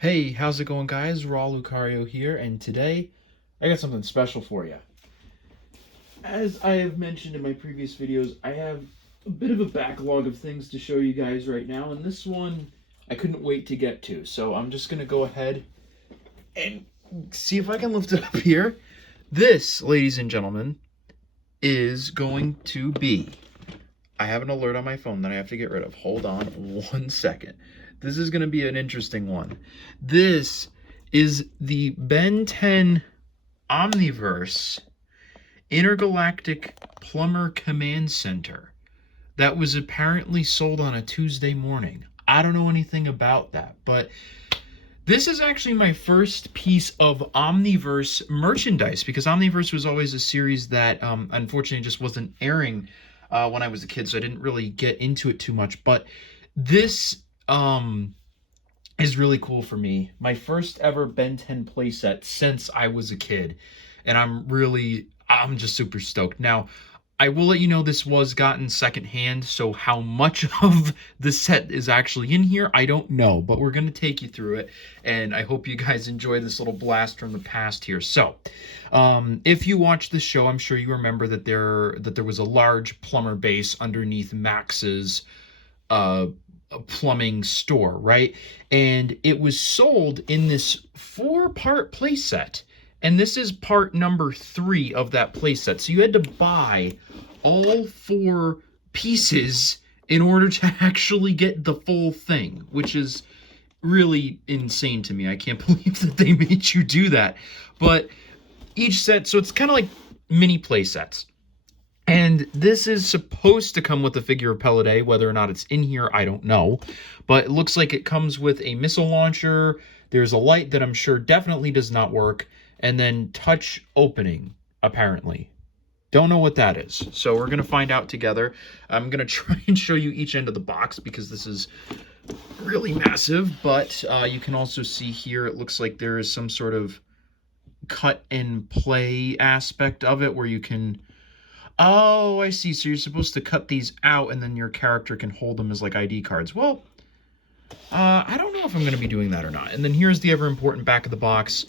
Hey, how's it going, guys? Raw Lucario here, and today I got something special for you. As I have mentioned in my previous videos, I have a bit of a backlog of things to show you guys right now, and this one I couldn't wait to get to. So I'm just going to go ahead and see if I can lift it up here. This, ladies and gentlemen, is going to be... I have an alert on my phone that I have to get rid of. Hold on 1 second. This is going to be an interesting one. This is the Ben 10 Omniverse Intergalactic Plumber Command Center that was apparently sold on a Tuesday morning. I don't know anything about that, but this is actually my first piece of Omniverse merchandise, because Omniverse was always a series that unfortunately just wasn't airing when I was a kid, so I didn't really get into it too much. But this is really cool for me. My first ever Ben 10 playset since I was a kid, and I'm just super stoked. Now, I will let you know this was gotten secondhand, so how much of the set is actually in here, I don't know, but we're going to take you through it, and I hope you guys enjoy this little blast from the past here. So, if you watch the show, I'm sure you remember that there was a large plumber base underneath Max's plumbing store, right? And it was sold in this 4-part playset. And this is part number 3 of that playset. So you had to buy all 4 pieces in order to actually get the full thing, which is really insane to me. I can't believe that they made you do that. But each set, so it's kind of like mini playsets. And this is supposed to come with a figure of Playset. Whether or not it's in here, I don't know. But it looks like it comes with a missile launcher. There's a light that I'm sure definitely does not work. And then touch opening, apparently. Don't know what that is. So we're going to find out together. I'm going to try and show you each end of the box because this is really massive. But you can also see here, it looks like there is some sort of cut and play aspect of it where you can... Oh, I see. So you're supposed to cut these out and then your character can hold them as like ID cards. Well, I don't know if I'm going to be doing that or not. And then here's the ever important back of the box,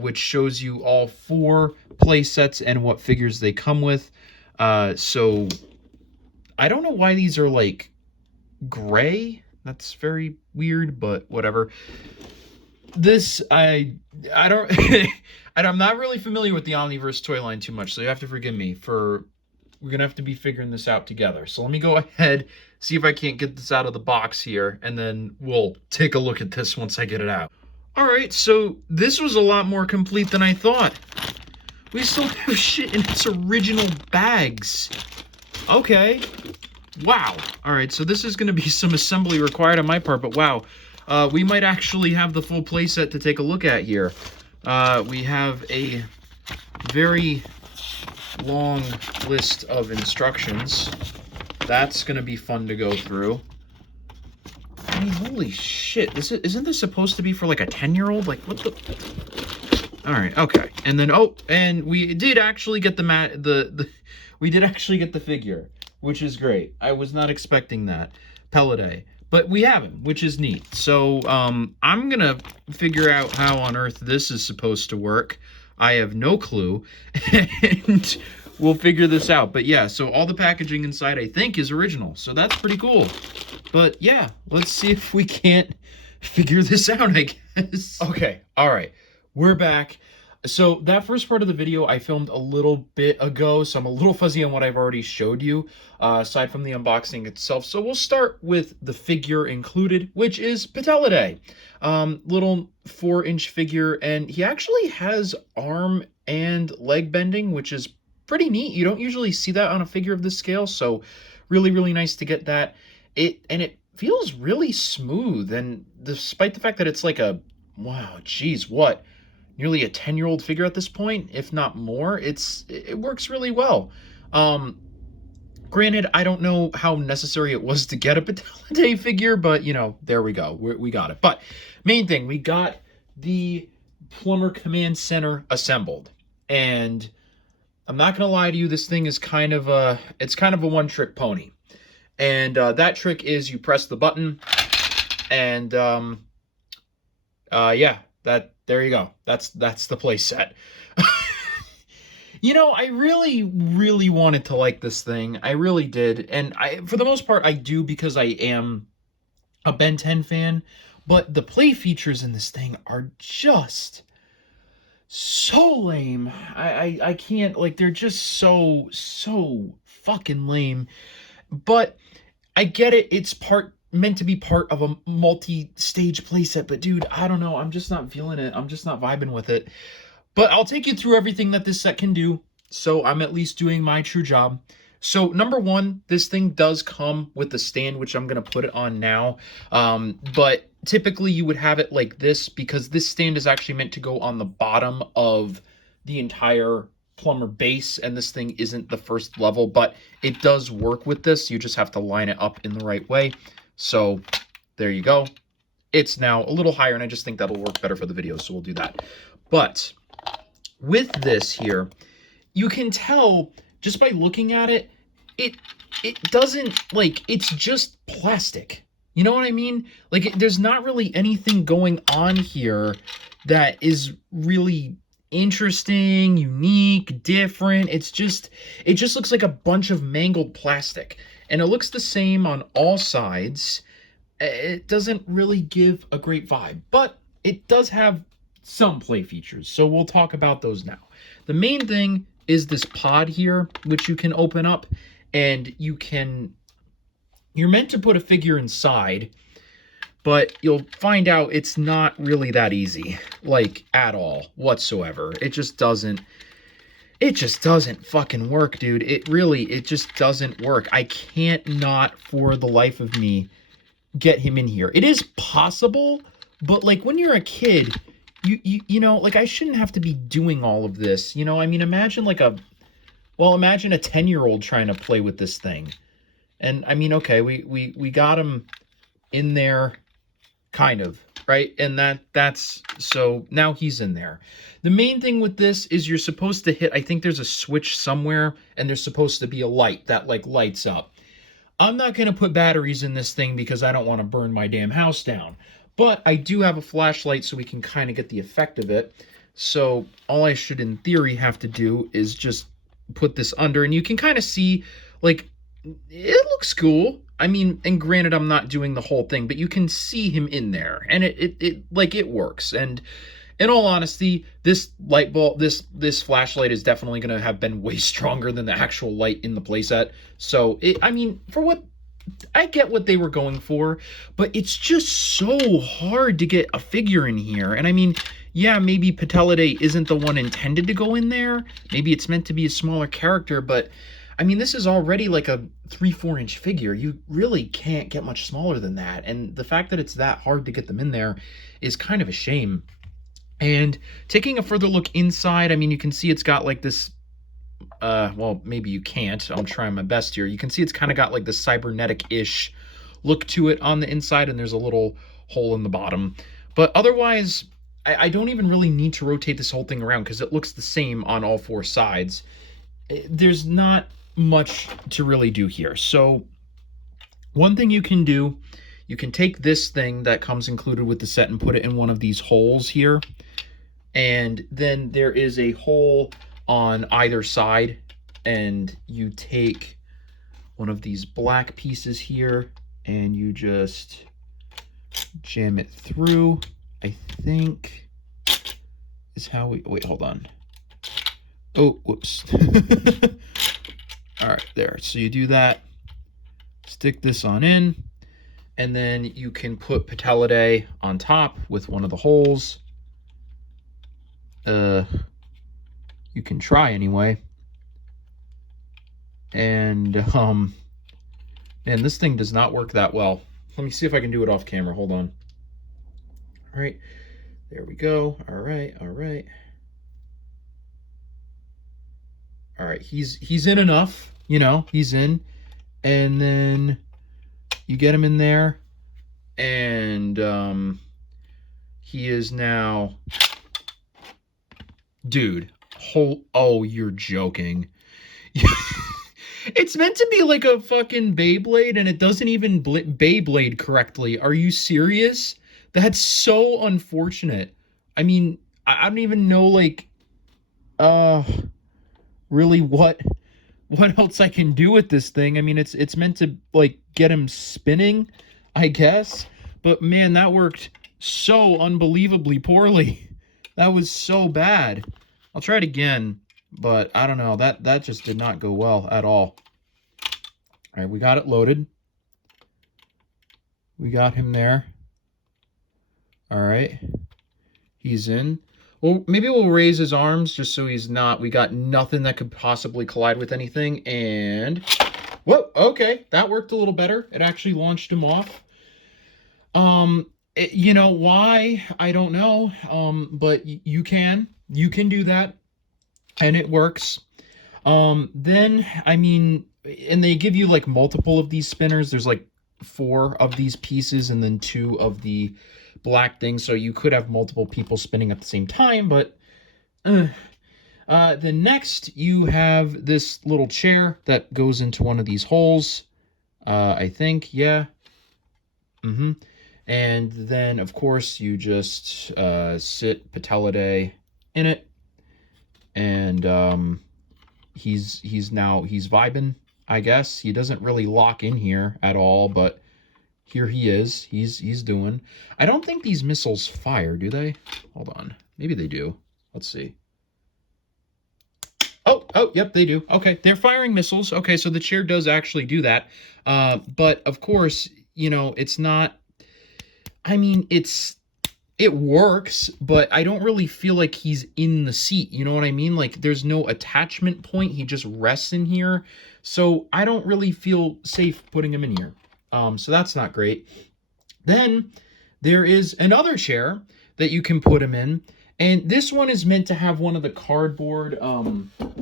which shows you all 4 play sets and what figures they come with. So I don't know why these are like gray. That's very weird, but whatever. This, I don't, I'm not really familiar with the Omniverse toy line too much, so you have to forgive me we're going to have to be figuring this out together. So let me go ahead, see if I can't get this out of the box here, and then we'll take a look at this once I get it out. All right, so this was a lot more complete than I thought. We still have shit in its original bags. Okay. Wow. All right, so this is going to be some assembly required on my part, but wow. We might actually have the full playset to take a look at here. We have a very long list of instructions. That's going to be fun to go through. I mean, holy shit. Isn't this supposed to be for like a 10-year-old? Like, what the... Alright, okay. And then, and we did actually get we did actually get the figure, which is great. I was not expecting that. Playset. But we have him, which is neat. So, I'm gonna figure out how on earth this is supposed to work. I have no clue. And we'll figure this out. But yeah, so all the packaging inside, I think, is original. So that's pretty cool. But yeah, let's see if we can't figure this out, I guess. Okay, alright. We're back. So that first part of the video I filmed a little bit ago, so I'm a little fuzzy on what I've already showed you, aside from the unboxing itself. So we'll start with the figure included, which is Playset. Little 4-inch figure, and he actually has arm and leg bending, which is pretty neat. You don't usually see that on a figure of this scale, so really, really nice to get that. It feels really smooth, and despite the fact that it's like a, wow, geez, what? Nearly a 10-year-old figure at this point, if not more. It works really well. Granted, I don't know how necessary it was to get a Playset figure, but, you know, there we go. We got it. But main thing, we got the Plumber Command Center assembled. And I'm not going to lie to you, this thing is kind of a one-trick pony. And that trick is you press the button, and Yeah, there you go. That's the play set. You know, I really, really wanted to like this thing. I really did. And for the most part, I do because I am a Ben 10 fan. But the play features in this thing are just so lame. I can't, like, they're just so fucking lame. But I get it. It's meant to be part of a multi-stage playset. But dude, I don't know. I'm just not feeling it. I'm just not vibing with it. But I'll take you through everything that this set can do, so I'm at least doing my true job. So number one, this thing does come with the stand, which I'm going to put it on now. But typically you would have it like this because this stand is actually meant to go on the bottom of the entire Plumber base, and this thing isn't the first level, but it does work with this. You just have to line it up in the right way. So there you go. It's now a little higher, and I just think that'll work better for the video, so we'll do that. But with this here, you can tell just by looking at it, it doesn't, like, it's just plastic. You know what I mean? Like, there's not really anything going on here that is really interesting, unique, different. It just looks like a bunch of mangled plastic. And it looks the same on all sides. It doesn't really give a great vibe, but it does have some play features, so we'll talk about those now. The main thing is this pod here, which you can open up, and you're meant to put a figure inside, but you'll find out it's not really that easy, like, at all, whatsoever. It just doesn't fucking work, dude. It just doesn't work. I can't not, for the life of me, get him in here. It is possible, but, like, when you're a kid, you know, like, I shouldn't have to be doing all of this, you know? I mean, imagine a 10-year-old trying to play with this thing. And, I mean, okay, we got him in there, kind of, right? And that's, so now he's in there. The main thing with this is you're supposed to hit, I think there's a switch somewhere, and there's supposed to be a light that, like, lights up. I'm not going to put batteries in this thing because I don't want to burn my damn house down. But I do have a flashlight so we can kind of get the effect of it. So all I should, in theory, have to do is just put this under. And you can kind of see, like, it looks cool. I mean, and granted, I'm not doing the whole thing, but you can see him in there. And it works. And in all honesty, this light bulb, this flashlight is definitely going to have been way stronger than the actual light in the playset. So, I mean, for what... I get what they were going for, but it's just so hard to get a figure in here. And I mean, yeah, maybe Patelladay isn't the one intended to go in there. Maybe it's meant to be a smaller character, but I mean, this is already like a 3-4 inch figure. You really can't get much smaller than that. And the fact that it's that hard to get them in there is kind of a shame. And taking a further look inside, I mean, you can see it's got like this, well, maybe you can't. I'm trying my best here. You can see it's kind of got like this cybernetic-ish look to it on the inside, and there's a little hole in the bottom. But otherwise, I don't even really need to rotate this whole thing around because it looks the same on all 4 sides. There's not much to really do here. So one thing you can do, you can take this thing that comes included with the set and put it in one of these holes here. And then there is a hole on either side, and you take one of these black pieces here and you just jam it through. I think is how we, wait, hold on. Oh, whoops. All right, there. So you do that, stick this on in, and then you can put Patelladay on top with one of the holes. You can try anyway. And man, this thing does not work that well. Let me see if I can do it off camera. Hold on. All right, there we go. All right, all right. All right, he's in enough, you know, he's in. And then you get him in there, and he is now, dude, oh, you're joking. It's meant to be like a fucking Beyblade, and it doesn't even Beyblade correctly. Are you serious? That's so unfortunate. I mean, I don't even know, like, uh, really what else I can do with this thing. I mean, it's meant to, like, get him spinning, I guess. But man, that worked so unbelievably poorly. That was so bad. I'll try it again, but I don't know. That just did not go well at all. All right, we got it loaded. We got him there. All right. He's in. Well, maybe we'll raise his arms just so he's not. We got nothing that could possibly collide with anything. And, whoa, okay. That worked a little better. It actually launched him off. You know why? I don't know. But you can do that. And it works. Then, I mean, and they give you like multiple of these spinners. There's like 4 of these pieces and then 2 of the black things. So you could have multiple people spinning at the same time, but then next you have this little chair that goes into one of these holes. I think, yeah. And then of course you just sit Patelladay in it, and he's vibing, I guess. He doesn't really lock in here at all, but here he is. He's doing. I don't think these missiles fire, do they? Hold on. Maybe they do. Let's see. Oh, yep, they do. Okay, they're firing missiles. Okay, so the chair does actually do that. But of course, you know, it's not. I mean, it works, but I don't really feel like he's in the seat. You know what I mean? Like, there's no attachment point. He just rests in here. So I don't really feel safe putting him in here. So that's not great. Then there is another chair that you can put him in. And this one is meant to have one of the cardboard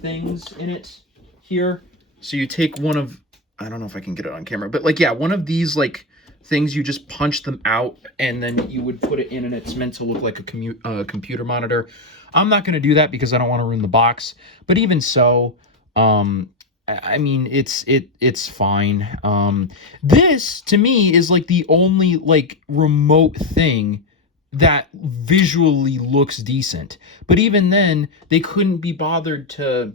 things in it here. So you take one of, I don't know if I can get it on camera, but like, yeah, one of these like things, you just punch them out and then you would put it in, and it's meant to look like a computer monitor. I'm not going to do that because I don't want to ruin the box. But even so, I mean, it's fine. This to me is like the only like remote thing that visually looks decent. But even then, they couldn't be bothered to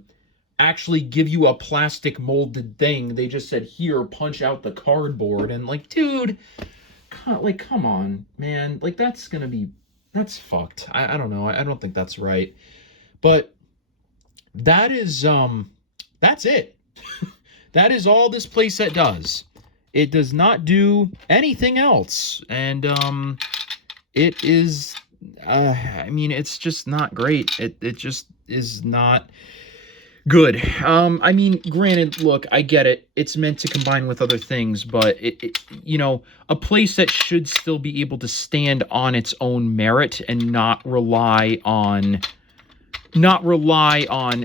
actually give you a plastic molded thing. They just said, here, punch out the cardboard. And like, dude, like, come on, man. Like, that's fucked. I don't know. I don't think that's right. But that is, that's it. That is all this playset does. It does not do anything else. And, it is, I mean, it's just not great. It just is not good. I mean, granted, look, I get it. It's meant to combine with other things, but you know, a playset should still be able to stand on its own merit and not rely on,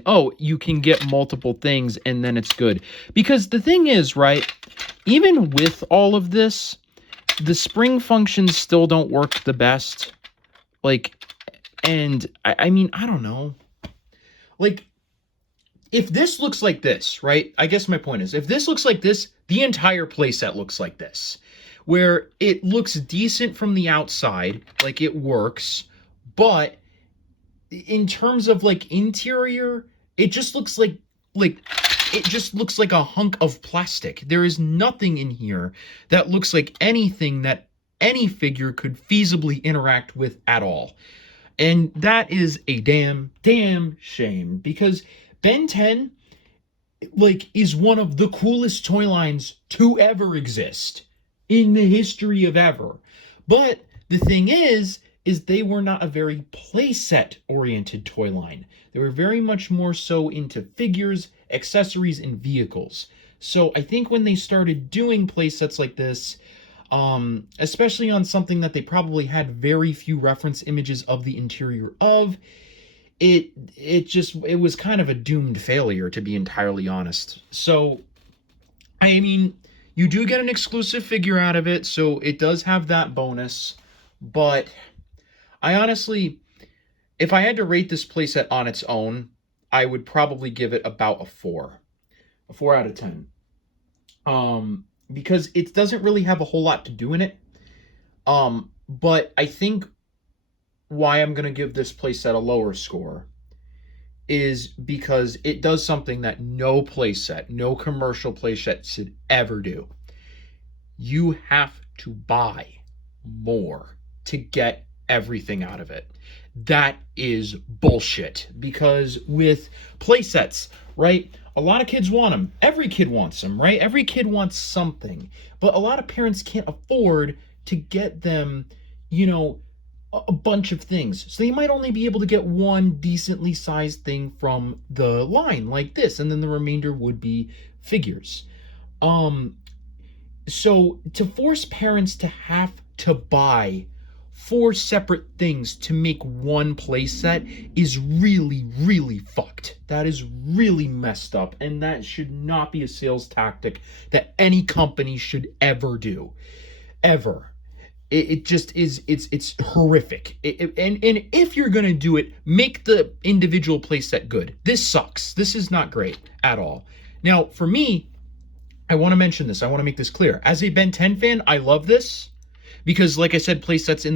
oh, you can get multiple things and then it's good. Because the thing is, right, even with all of this, the spring functions still don't work the best. Like, and I mean, I don't know. Like, if this looks like this, right? I guess my point is, if this looks like this, the entire playset looks like this. Where it looks decent from the outside, like it works, but in terms of like interior, it just looks like it just looks like a hunk of plastic. There is nothing in here that looks like anything that any figure could feasibly interact with at all. And that is a damn shame, because Ben 10 like is one of the coolest toy lines to ever exist in the history of ever. But the thing is they were not a very playset oriented toy line. They were very much more so into figures, accessories, and vehicles. So I think when they started doing playsets like this, especially on something that they probably had very few reference images of the interior of, it was kind of a doomed failure, to be entirely honest. So, I mean, you do get an exclusive figure out of it, so it does have that bonus, but I honestly, if I had to rate this playset on its own, I would probably give it about a 4. A 4 out of 10. Because it doesn't really have a whole lot to do in it. But I think why I'm going to give this playset a lower score is because it does something that no playset, no commercial playset should ever do. You have to buy more to get everything out of it. That is bullshit, because with playsets, right? A lot of kids want them. Every kid wants them, right? Every kid wants something. But a lot of parents can't afford to get them, you know, a bunch of things. So they might only be able to get one decently sized thing from the line like this, and then the remainder would be figures. Um so to force parents to have to buy four separate things to make one playset is really, really fucked. That is really messed up, and that should not be a sales tactic that any company should ever do. Ever. It just is, it's horrific. And if you're gonna do it, make the individual playset good. This sucks. This is not great at all. Now, for me, I want to mention this. I want to make this clear. As a Ben 10 fan, I love this because, like I said, playsets in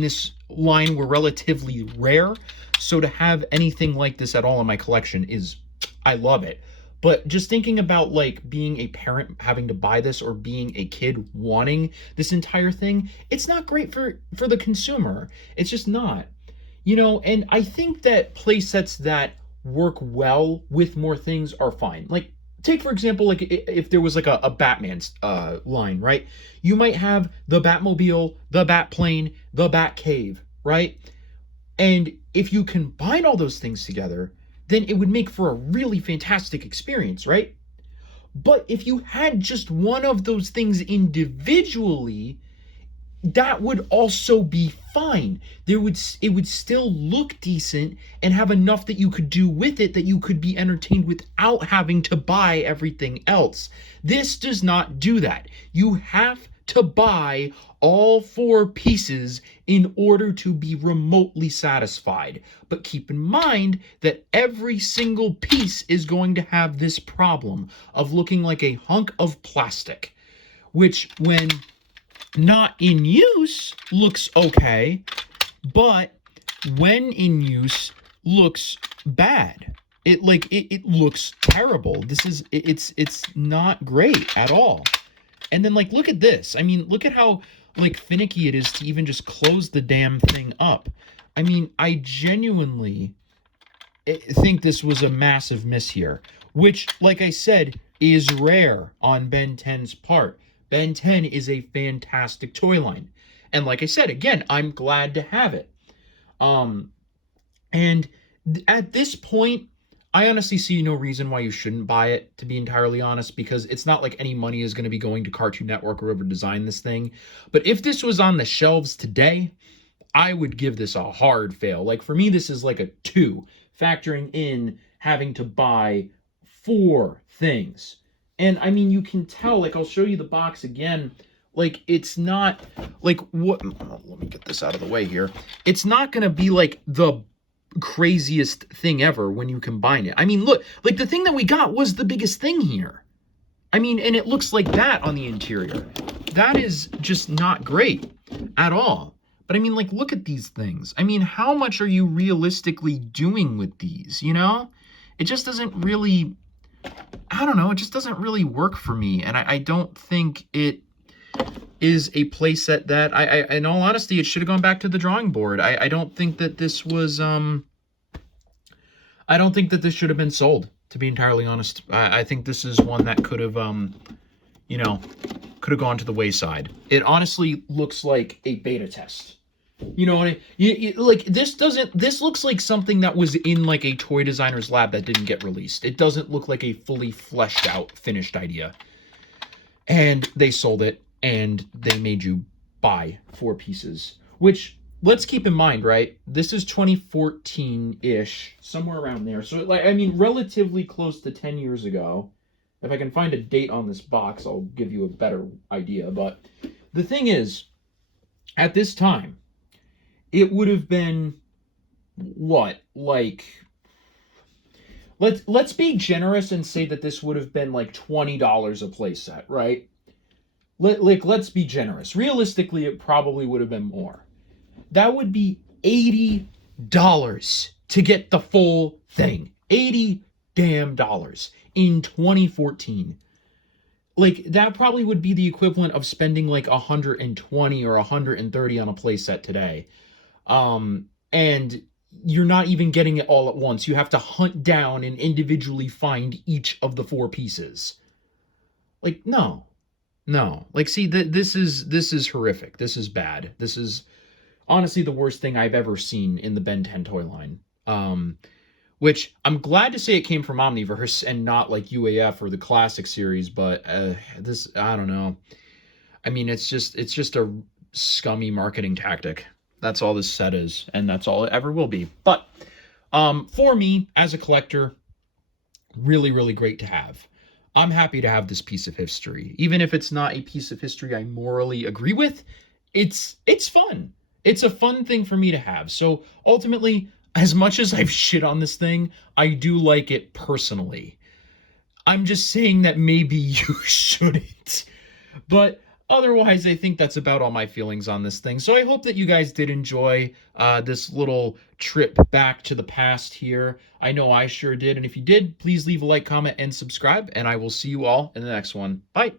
this line were relatively rare. So to have anything like this at all in my collection is, I love it. But just thinking about like being a parent having to buy this, or being a kid wanting this entire thing, it's not great for the consumer. It's just not. And I think that playsets that work well with more things are fine. Like, take for example, like if there was like a Batman's line, right? You might have the Batmobile, the Batplane, the Batcave, right? And if you combine all those things together, then it would make for a really fantastic experience, right? But if you had just one of those things individually, that would also be fine. It would still look decent and have enough that you could do with it, that you could be entertained without having to buy everything else. This does not do that. You have to buy all four pieces in order to be remotely satisfied. But keep in mind that every single piece is going to have this problem of looking like a hunk of plastic, which, when not in use, looks okay, but when in use, looks bad. It looks terrible. It's not great at all. And then, like, look at this. I mean, look at how like finicky it is to even just close the damn thing up. I mean, I genuinely think this was a massive miss here, which, like I said, is rare on Ben 10's part. Ben 10 is a fantastic toy line. And like I said, again, I'm glad to have it. And at this point, I honestly see no reason why you shouldn't buy it, to be entirely honest, because it's not like any money is going to be going to Cartoon Network or whoever designed this thing. But if this was on the shelves today, I would give this a hard fail. Like, for me, this is like a 2, factoring in having to buy 4 things. And I mean, you can tell, like, I'll show you the box again. Like, it's not like what, let me get this out of the way here. It's not going to be like the craziest thing ever when you combine it. I mean, look, like, the thing that we got was the biggest thing here. I mean, and it looks like that on the interior. That is just not great at all. But I mean, like, look at these things. I mean, how much are you realistically doing with these, It just doesn't really, I don't know, it just doesn't really work for me. And I don't think it is a playset that, in all honesty, it should have gone back to the drawing board. I don't think that this was, I don't think that this should have been sold, to be entirely honest. I think this is one that could have, could have gone to the wayside. It honestly looks like a beta test. Like, this looks like something that was in like a toy designer's lab that didn't get released. It doesn't look like a fully fleshed out, finished idea. And they sold it, and they made you buy 4 pieces, which, let's keep in mind, right? This is 2014-ish, somewhere around there. So, like, I mean, relatively close to 10 years ago. If I can find a date on this box, I'll give you a better idea. But the thing is, at this time, it would have been, what, like, let's be generous and say that this would have been like $20 a playset, right? let's be generous. Realistically, it probably would have been more. That would be $80 to get the full thing. 80 damn dollars in 2014. Like, that probably would be the equivalent of spending like 120 or 130 on a playset today. And you're not even getting it all at once. You have to hunt down and individually find each of the four pieces. Like, no. No. Like, see, this is horrific. This is bad. This is honestly the worst thing I've ever seen in the Ben 10 toy line. Which I'm glad to say it came from Omniverse and not like UAF or the classic series, but this, I don't know. I mean, it's just a scummy marketing tactic. That's all this set is, and that's all it ever will be. But for me, as a collector, really, really great to have. I'm happy to have this piece of history. Even if it's not a piece of history I morally agree with, it's fun. It's a fun thing for me to have. So ultimately, as much as I've shit on this thing, I do like it personally. I'm just saying that maybe you shouldn't. But otherwise, I think that's about all my feelings on this thing. So I hope that you guys did enjoy this little trip back to the past here. I know I sure did. And if you did, please leave a like, comment, and subscribe. And I will see you all in the next one. Bye.